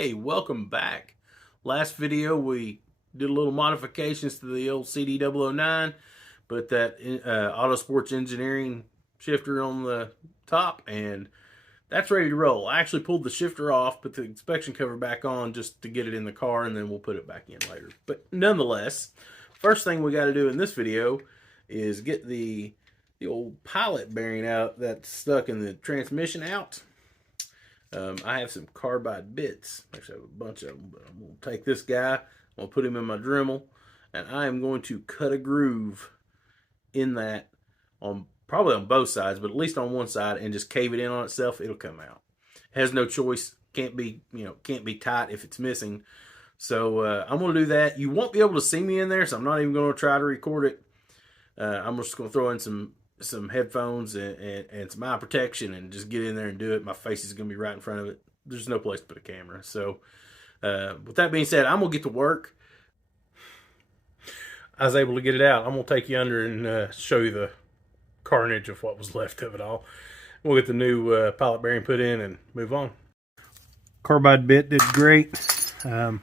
Hey, welcome back. Last video we did a little modifications to the old CD009, put that Autosports Engineering shifter on the top, and that's ready to roll. I actually pulled the shifter off, put the inspection cover back on just to get it in the car, and then we'll put it back in later. But nonetheless, first thing we got to do in this video is get the old pilot bearing out that's stuck in the transmission out. I have some carbide bits. Actually, I have a bunch of them, but I'm going to take this guy, I'm going to put him in my Dremel, and I am going to cut a groove in that, probably on both sides, but at least on one side, and just cave it in on itself. It'll come out. It has no choice. Can't be tight if it's missing. So I'm going to do that. You won't be able to see me in there, so I'm not even going to try to record it. I'm just going to throw in some headphones and some eye protection and just get in there and do it. My face is going to be right in front of it. There's no place to put a camera. So with that being said, I'm going to get to work. I was able to get it out. I'm going to take you under and show you the carnage of what was left of it all. We'll get the new pilot bearing put in and move on. Carbide bit did great. I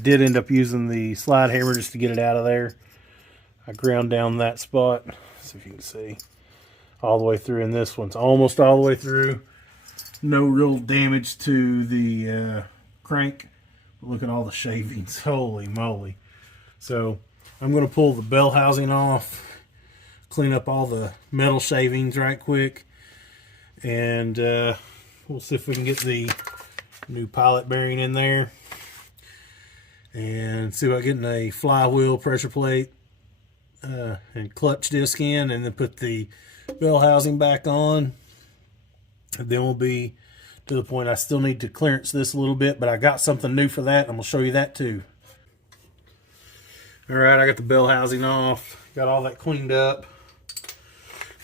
did end up using the slide hammer just to get it out of there. I ground down that spot. See if you can see all the way through, and this one's almost all the way through. No real damage to the crank. Look at all the shavings. Holy moly. So I'm going to pull the bell housing off, clean up all the metal shavings right quick, and we'll see if we can get the new pilot bearing in there and see about getting a flywheel pressure plate and clutch disc in, and then put the bell housing back on. And then we'll be to the point I still need to clearance this a little bit, but I got something new for that, and I'm going to show you that too. Alright, I got the bell housing off, got all that cleaned up.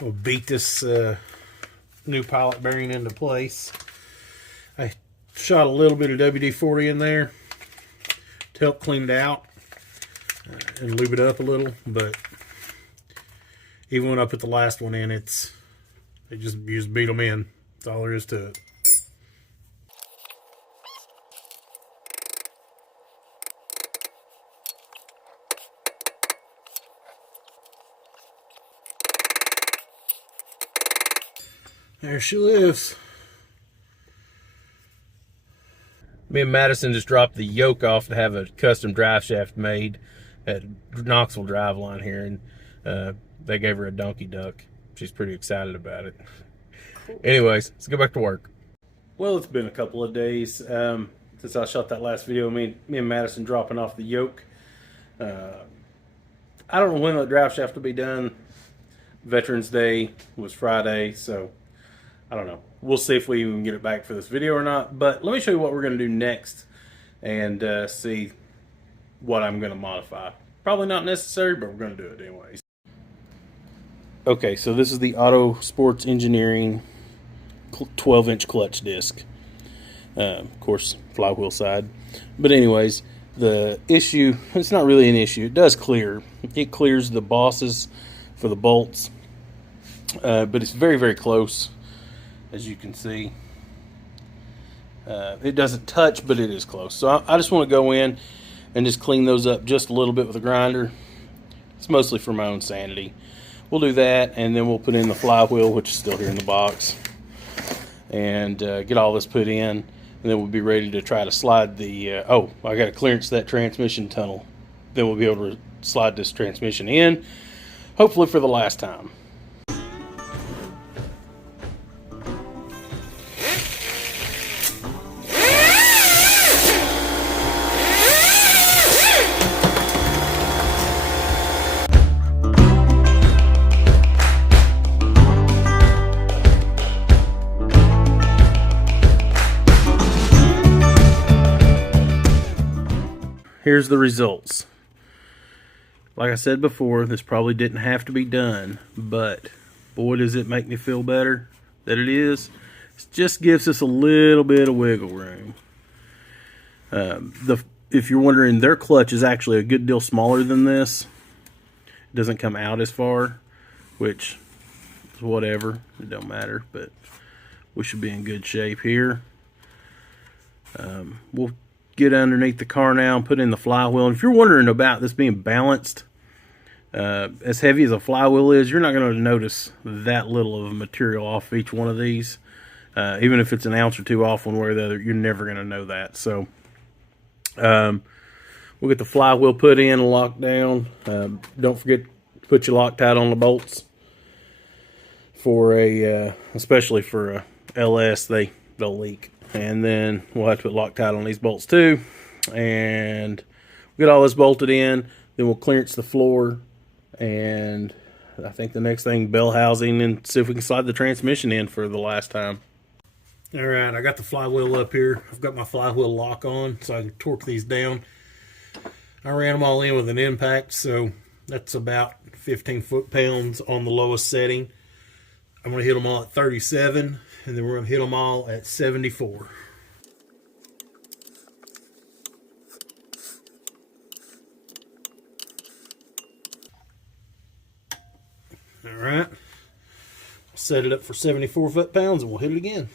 We'll beat this new pilot bearing into place. I shot a little bit of WD-40 in there to help clean it out and lube it up a little, but even when I put the last one in, you just beat them in. That's all there is to it. There she lives. Me and Madison just dropped the yoke off to have a custom drive shaft made at Knoxville Driveline here, and they gave her a donkey duck. She's pretty excited about it. Cool. Anyways, let's go back to work. Well, it's been a couple of days since I shot that last video. Me and Madison dropping off the yoke. I don't know when the drive shaft will be done. Veterans Day was Friday, so I don't know. We'll see if we even get it back for this video or not. But let me show you what we're going to do next and see what I'm going to modify. Probably not necessary, but we're going to do it anyways. Okay, so this is the Autosports Engineering 12-inch clutch disc. Of course, flywheel side. But anyways, the issue, it's not really an issue. It does clear. It clears the bosses for the bolts. But it's very, very close, as you can see. It doesn't touch, but it is close. So I just want to go in and just clean those up just a little bit with a grinder. It's mostly for my own sanity. We'll do that, and then we'll put in the flywheel, which is still here in the box, and get all this put in, and then we'll be ready to try to slide the I got to clearance that transmission tunnel. Then we'll be able to slide this transmission in, hopefully for the last time. Here's the results. Like I said before, this probably didn't have to be done, but boy, does it make me feel better that it is. It just gives us a little bit of wiggle room. If you're wondering, their clutch is actually a good deal smaller than this. It doesn't come out as far, which is whatever. It don't matter, but we should be in good shape here. We'll get underneath the car now and put in the flywheel. And if you're wondering about this being balanced, as heavy as a flywheel is, you're not going to notice that little of material off each one of these. Even if it's an ounce or two off one way or the other, you're never going to know that. So we'll get the flywheel put in and locked down. Don't forget to put your Loctite on the bolts. For especially for a LS, they'll leak. And then we'll have to put Loctite on these bolts too. And we'll get all this bolted in. Then we'll clearance the floor. And I think the next thing, bell housing, and see if we can slide the transmission in for the last time. All right, I got the flywheel up here. I've got my flywheel lock on so I can torque these down. I ran them all in with an impact, so that's about 15 foot-pounds on the lowest setting. I'm going to hit them all at 37, and then we're going to hit them all at 74. All right, set it up for 74 foot-pounds, and we'll hit it again.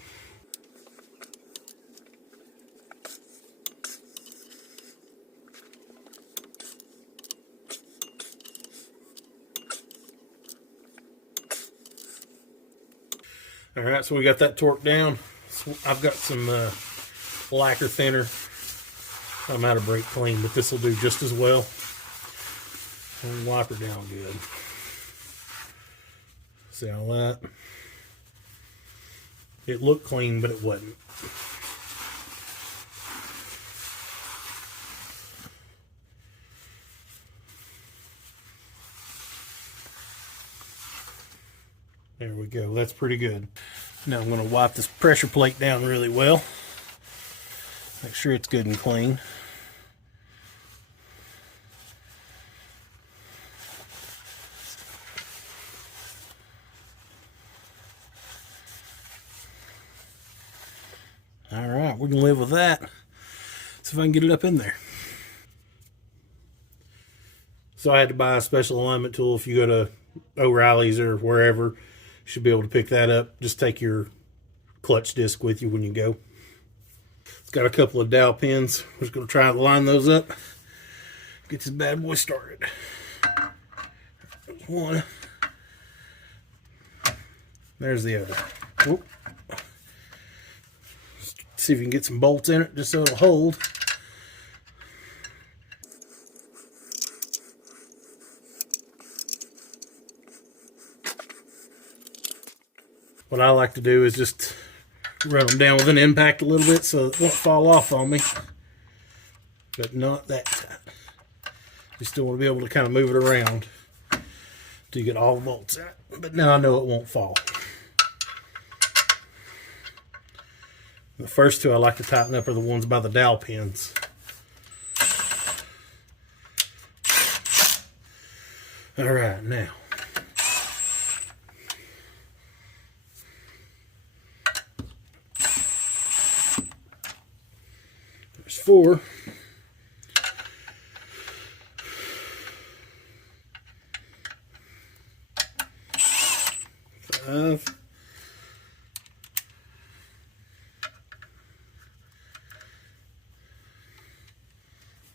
All right, so we got that torqued down. So I've got some lacquer thinner. I'm out of brake clean, but this will do just as well. And wipe her down good. See all that? It looked clean, but it wasn't. There we go. That's pretty good. Now I'm going to wipe this pressure plate down really well. Make sure it's good and clean. All right, we can live with that. See if I can get it up in there. So I had to buy a special alignment tool. If you go to O'Reilly's or wherever, you should be able to pick that up. Just take your clutch disc with you when you go. It's got a couple of dowel pins. We're just going to try to line those up. Get this bad boy started. There's one. There's the other. Whoop. See if you can get some bolts in it just so it'll hold. What I like to do is just run them down with an impact a little bit so it won't fall off on me. But not that tight. You still want to be able to kind of move it around to get all the bolts out. But now I know it won't fall. The first two I like to tighten up are the ones by the dowel pins. All right, now. There's 4. 5.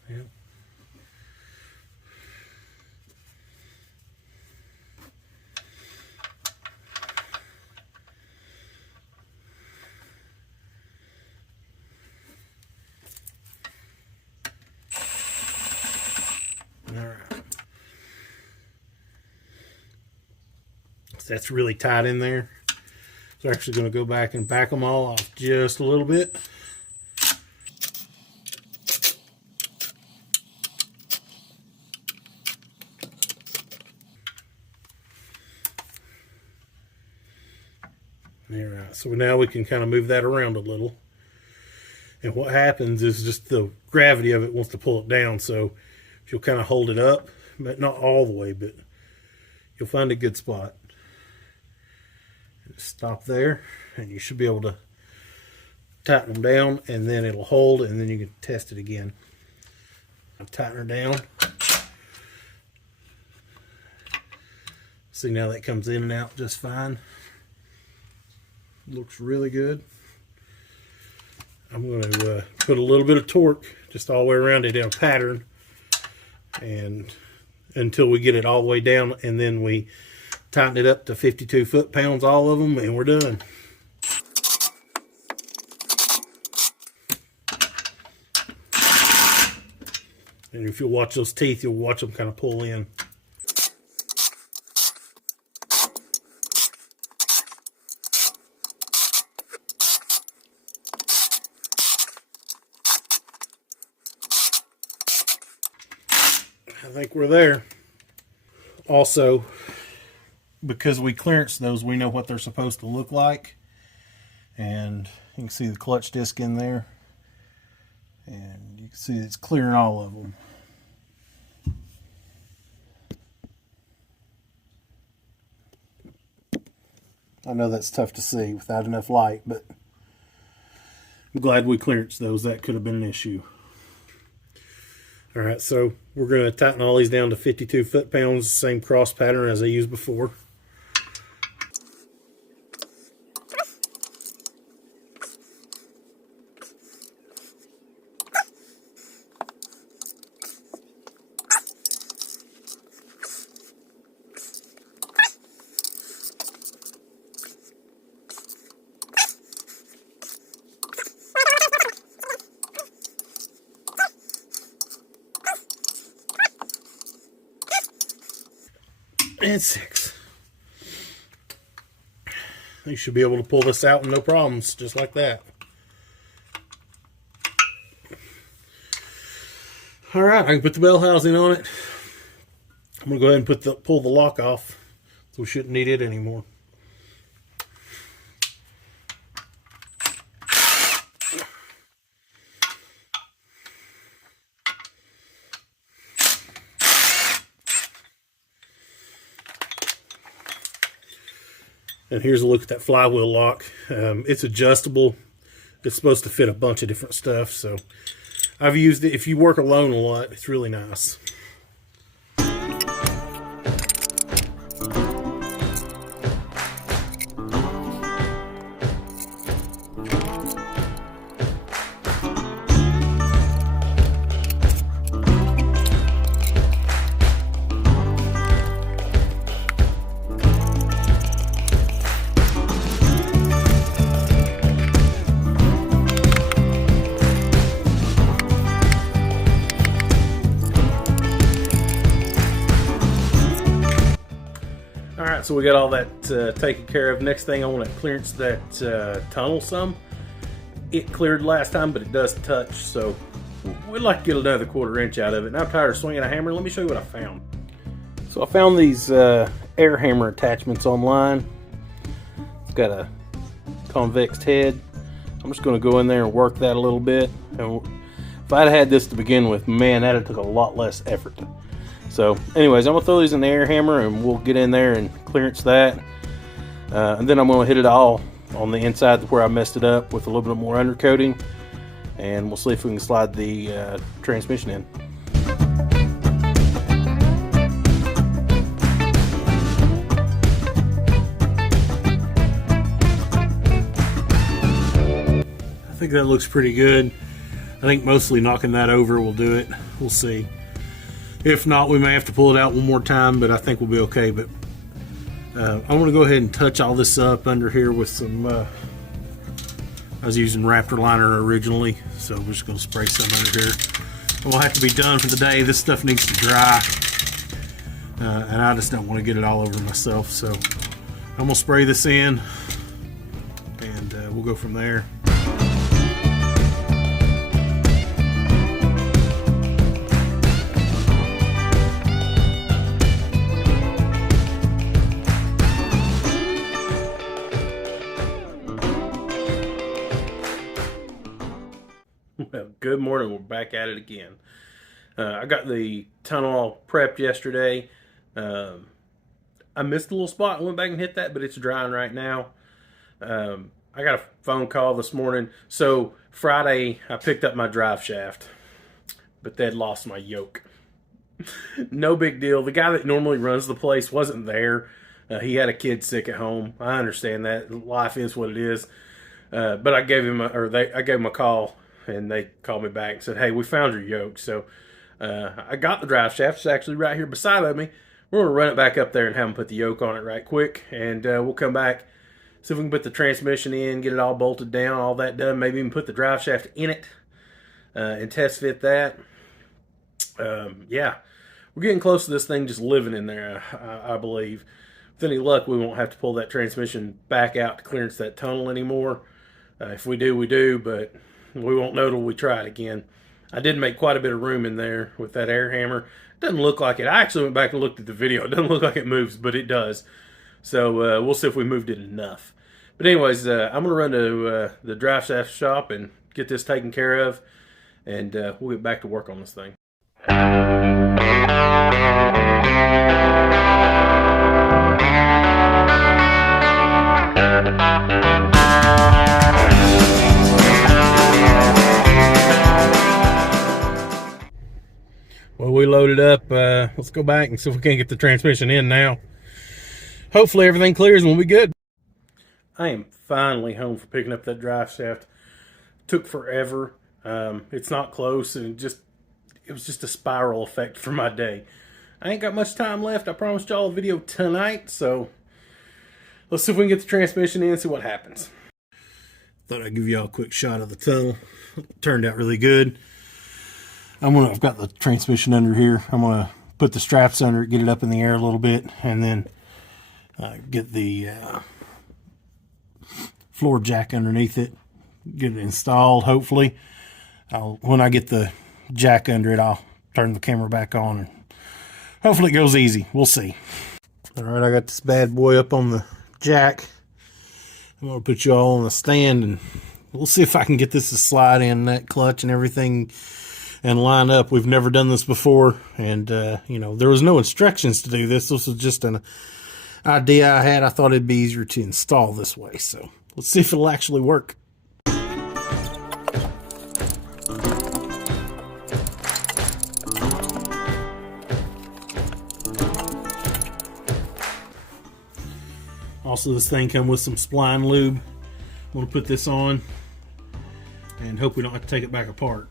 Yep. All right. So that's really tight in there. So we're actually going to go back and back them all off just a little bit. All right, so now we can kind of move that around a little. And what happens is just the gravity of it wants to pull it down, so you'll kind of hold it up, but not all the way, but you'll find a good spot. Just stop there, and you should be able to tighten them down, and then it'll hold, and then you can test it again. I'll tighten her down. See, now that comes in and out just fine. Looks really good. I'm going to put a little bit of torque just all the way around it in a pattern, and until we get it all the way down, and then we tighten it up to 52 foot-pounds, all of them, and we're done. And if you watch those teeth, you'll watch them kind of pull in. I think we're there. Also, because we clearanced those, we know what they're supposed to look like. And you can see the clutch disc in there. And you can see it's clearing all of them. I know that's tough to see without enough light, but I'm glad we clearanced those. That could have been an issue. Alright, so we're going to tighten all these down to 52 foot-pounds, same cross pattern as I used before. And 6. You should be able to pull this out with no problems, just like that. Alright, I can put the bell housing on it. I'm going to go ahead and pull the lock off, so we shouldn't need it anymore. And here's a look at that flywheel lock. It's adjustable. It's supposed to fit a bunch of different stuff. So I've used it. If you work alone a lot, it's really nice. Alright, so we got all that taken care of. Next thing, I want to clearance that tunnel some. It cleared last time, but it does touch, so we'd like to get another 1/4 inch out of it. And I'm tired of swinging a hammer. Let me show you what I found. So I found these air hammer attachments online. It's got a convex head. I'm just going to go in there and work that a little bit. And if I'd had this to begin with, man, that'd have took a lot less effort. So anyways, I'm going to throw these in the air hammer and we'll get in there and clearance that. And then I'm going to hit it all on the inside where I messed it up with a little bit more undercoating. And we'll see if we can slide the transmission in. I think that looks pretty good. I think mostly knocking that over will do it. We'll see. If not, we may have to pull it out one more time, but I think we'll be okay. But I'm going to go ahead and touch all this up under here with some, I was using Raptor liner originally, so we're just going to spray some under here. It won't have to be done for the day. This stuff needs to dry, and I just don't want to get it all over myself. So I'm going to spray this in, and we'll go from there. Well, good morning. We're back at it again. I got the tunnel all prepped yesterday. I missed a little spot. I went back and hit that, but it's drying right now. I got a phone call this morning. So Friday, I picked up my drive shaft, but they'd lost my yoke. No big deal. The guy that normally runs the place wasn't there. He had a kid sick at home. I understand that. Life is what it is. But I gave him I gave him a call, and they called me back and said, "Hey, we found your yoke." So I got the drive shaft. It's actually right here beside of me. We're gonna run it back up there and have them put the yoke on it right quick, and we'll come back, see if we can put the transmission in, get it all bolted down, all that done. Maybe even put the drive shaft in it and test fit that. Yeah, we're getting close to this thing just living in there. I believe. With any luck, we won't have to pull that transmission back out to clearance that tunnel anymore. If we do, we do, but we won't know till we try it again. I did make quite a bit of room in there with that air hammer. It doesn't look like it. I actually went back and looked at the video. It doesn't look like it moves, but it does. So we'll see if we moved it enough. But anyways, I'm going to run to the drive shaft shop and get this taken care of, and we'll get back to work on this thing. Well, we loaded up. Let's go back and see if we can't get the transmission in now. Hopefully everything clears and we'll be good. I am finally home for picking up that drive shaft. Took forever. It's not close, and it was just a spiral effect for my day. I ain't got much time left. I promised y'all a video tonight, so let's see if we can get the transmission in and see what happens. Thought I'd give y'all a quick shot of the tunnel. Turned out really good. I've got the transmission under here. I'm gonna put the straps under it, get it up in the air a little bit, and then get the floor jack underneath it, get it installed. Hopefully, when I get the jack under it, I'll turn the camera back on, and hopefully it goes easy. We'll see. All right, I got this bad boy up on the jack. I'm gonna put you all on the stand, and we'll see if I can get this to slide in that clutch and everything and line up. We've never done this before, and there was no instructions to do this. This was just an idea I had. I thought it'd be easier to install this way, so let's see if it'll actually work. Also, this thing comes with some spline lube. I'm going to put this on and hope we don't have to take it back apart.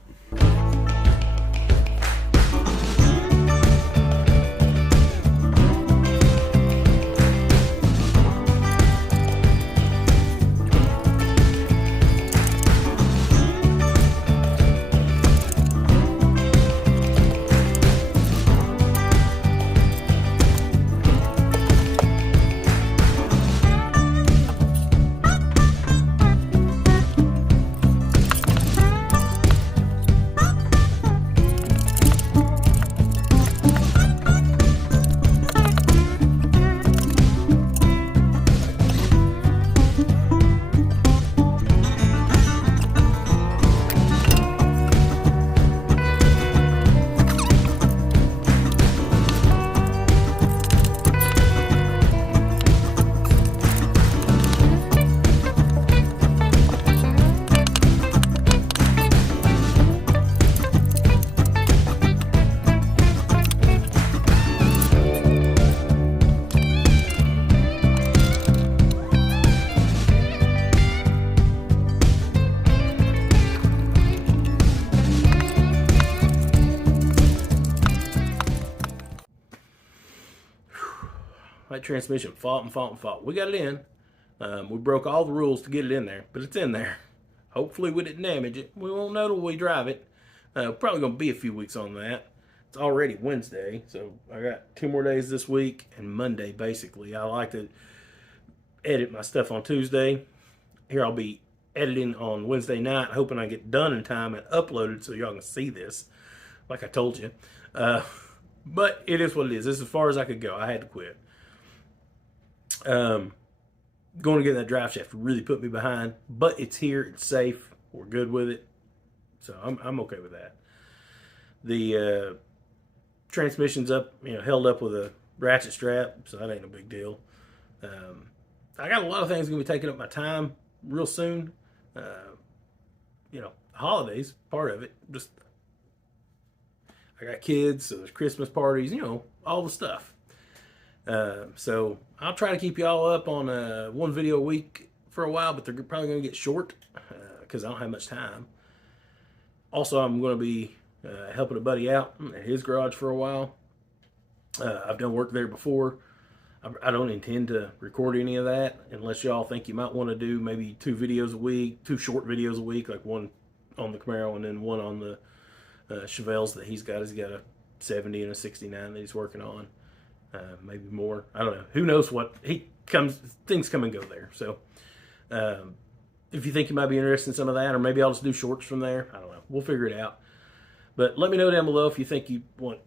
That transmission fought and fought and fought. We got it in. We broke all the rules to get it in there, but it's in there. Hopefully we didn't damage it. We won't know till we drive it. Probably going to be a few weeks on that. It's already Wednesday, so I got 2 more days this week and Monday, basically. I like to edit my stuff on Tuesday. Here I'll be editing on Wednesday night, hoping I get done in time and uploaded so y'all can see this, like I told you. But it is what it is. This is as far as I could go. I had to quit. Going to get that drive shaft really put me behind, but it's here, it's safe, we're good with it, so I'm okay with that. The transmission's up, held up with a ratchet strap, so that ain't a big deal. I got a lot of things going to be taking up my time real soon. Holidays, part of it. Just I got kids, so there's Christmas parties, all the stuff. So I'll try to keep y'all up on 1 video a week for a while, but they're probably going to get short because I don't have much time. Also, I'm going to be helping a buddy out at his garage for a while. I've done work there before. I don't intend to record any of that unless y'all think you might want to do maybe 2 videos a week, 2 short videos a week, like one on the Camaro and then one on the Chevelles that he's got. He's got a 70 and a 69 that he's working on. Maybe more. I don't know. Who knows what things come and go there. So if you think you might be interested in some of that, or maybe I'll just do shorts from there. I don't know. We'll figure it out. But let me know down below if you think you want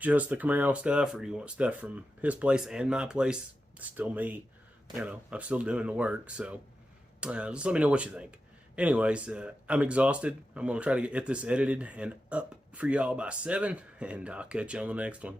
just the Camaro stuff, or do you want stuff from his place and my place? It's still me. I'm still doing the work. So just let me know what you think. Anyways, I'm exhausted. I'm going to try to get this edited and up for y'all by 7, and I'll catch you on the next one.